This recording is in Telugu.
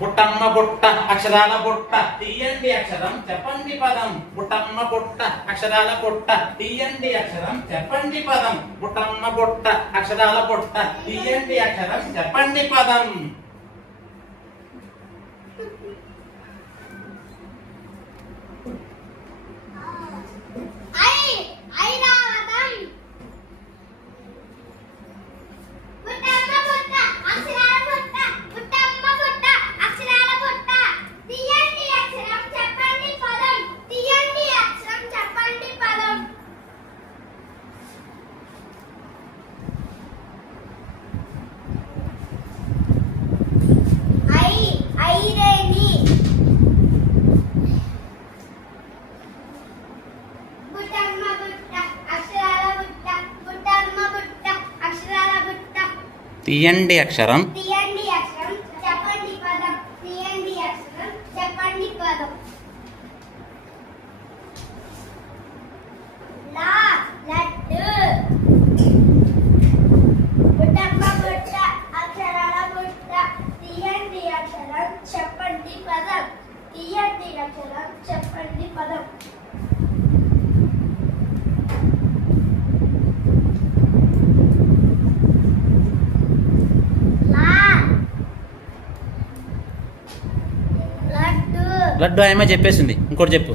బుట్టమ్మ బుట్ట అక్షరాల బుట్ట తీయండి అక్షరం చెప్పండి పదం. బుట్టమ్మ బుట్ట అక్షరాల బుట్ట తీయండి అక్షరం చెప్పండి పదం. బుట్టమ్మ బుట్ట అక్షరాల బుట్ట తీయండి అక్షరం చెప్పండి పదం. తీయండి అక్షరం చెప్పండి పదం. తీయండి అక్షరం చెప్పండి పదం. లా లడ్డు. బుట్టమ్మ బుట్ట అక్షరాల బుట్ట తీయండి అక్షరం చెప్పండి పదం. తీయండి అక్షరం చెప్పండి పదం. లడ్డు ఆయమ్మ చెప్పేసింది, ఇంకోటి చెప్పు.